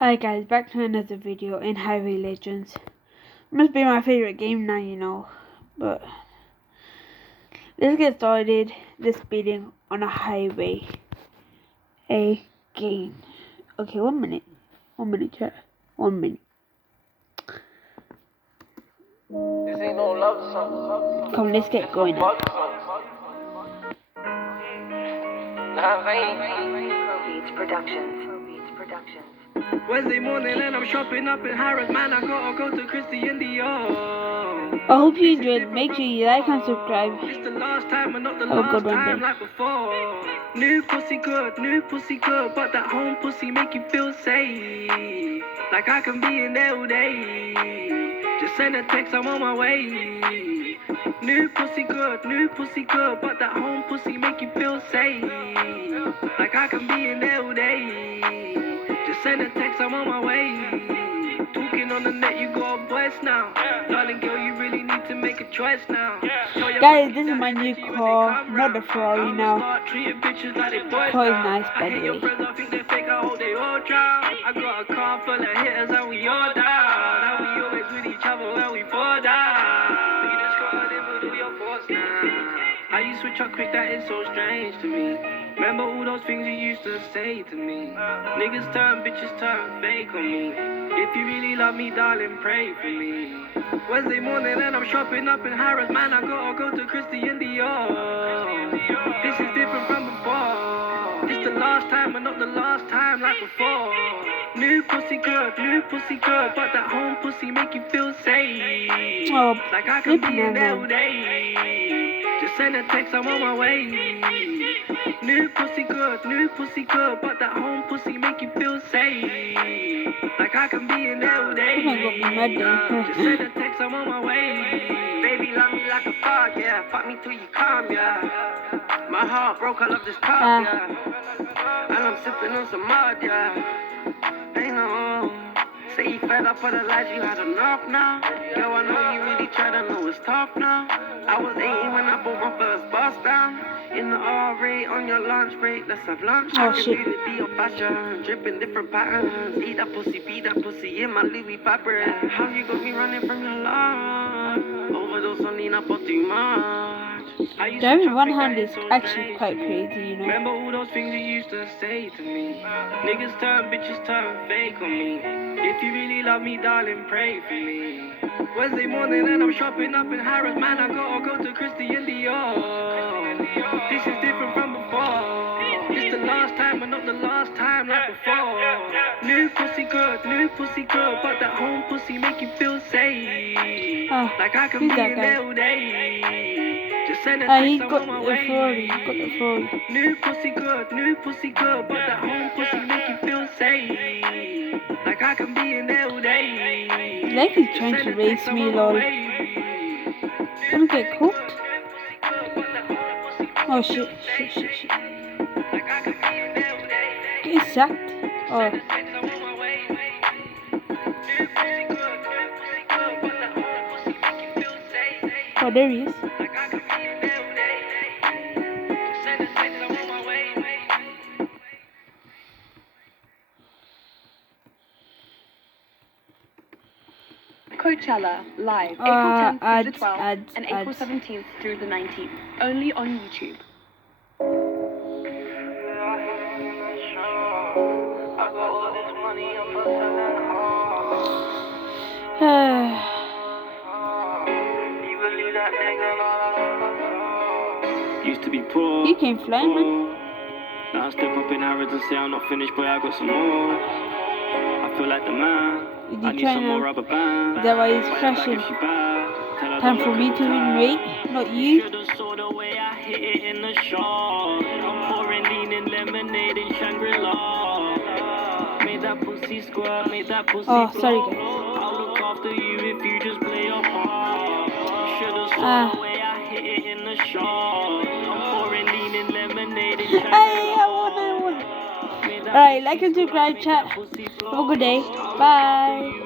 Hi guys, back to another video in Highway Legends. Must be my favorite game now, But let's get started. This speeding on a highway. A game. Okay, 1 minute. 1 minute, chat. 1 minute. This ain't no love song. Come, let's get going now. Beats Productions. Wednesday morning and I'm shopping up in Harrods, man. I gotta go to Christian Dior. I hope you enjoyed. Make sure you like and subscribe. It's the last time and not the Have a good last one, time then. like before. New pussy good, but that home pussy make you feel safe. Like I can be in there all day. Just send a text, I'm on my way. New pussy good, but that home pussy make you feel safe. Like I can be in there all day. Just send a text, I'm on my way. Talking on the net, you got a voice now. Darling girl, you really need to make a choice now. Guys, this is my new car, not the Ferrari now. Car is nice, by the way. I think they fake, I hope they all drown. I got a car full of hitters and we all down. And we always with each other when we fall down. You just gotta live with all your thoughts now. How you switch up quick, that is so strange to me. Remember all those things you used to say to me. Niggas turn, bitches turn fake on me. If you really love me, darling, pray for me. Wednesday morning and I'm shopping up in Harrods, man. I gotta go to Christian Dior. This is different from before. It's the last time and not the last time like before. New pussy good, but that home pussy make you feel safe. Oh, Like I can be in there all man. day. Just send a text, I'm on my way. New pussy good, but that home pussy make you feel safe. Like I can be in there all day. Oh my God, Just send a text, I'm on my way. Baby, love me like a fog, yeah. Fuck me till you calm, yeah. My heart broke, I love this talk, yeah. And I'm sipping on some mud, yeah. Ain't no. Say you fed up for the lies, you had enough now. Yo, I know you really try to know it's tough now. I was 18 when I bought my first bus down. In the R8 on your lunch break, let's have lunch. Oh, I can shit. do the deal fashion, dripping different patterns. Eat that pussy, beat that pussy in my Louis fabric. How you got me running from your love? Overdose on lean up or too much. Driving one hand is actually quite crazy, Remember all those things you used to say to me. Niggas turn, bitches turn fake on me. If you really love me, darling, pray for me. Wednesday morning and I'm shopping up in Harrods, man. I gotta go to Christian Dior. This is different from before. It's the last time and not the last time like before. New pussy good, but that home pussy make you feel safe. Oh, Like I can who's be that in guy? there all day. Just send a He text, got I'm on the my Ferrari. way. He got the Ferrari. New pussy good, but that home pussy make you feel safe. Like I can be in there all day. Like he's trying to race me, lol. Gonna get cooked? Oh shit. Get sacked. Oh. Oh, there he is. Coachella live April 10th through the 12th ads, and April 17th through the 19th. Only on YouTube. Used to be poor. He came flying, man. Now I step up in Harrods and say I'm not finished, boy, I got some more. I feel like the man. Is I he need trying some more to... rubber bands. Is that why he's Like crashing? if she bad, tell her Time don't for look me at to the win, time. mate. Not you. Should've saw the way I hit it in the shop. I'm pouring lean in lemonade in Shangri-La. Made that pussy squirt, made that pussy Oh, sorry, blow. guys. I'll look after you if you just play your part. Should've saw the way I hit it in the shop. I'm pouring lean in lemonade in Shangri-La. Hey, I won. Alright, like and subscribe, chat. Have a good day. Bye.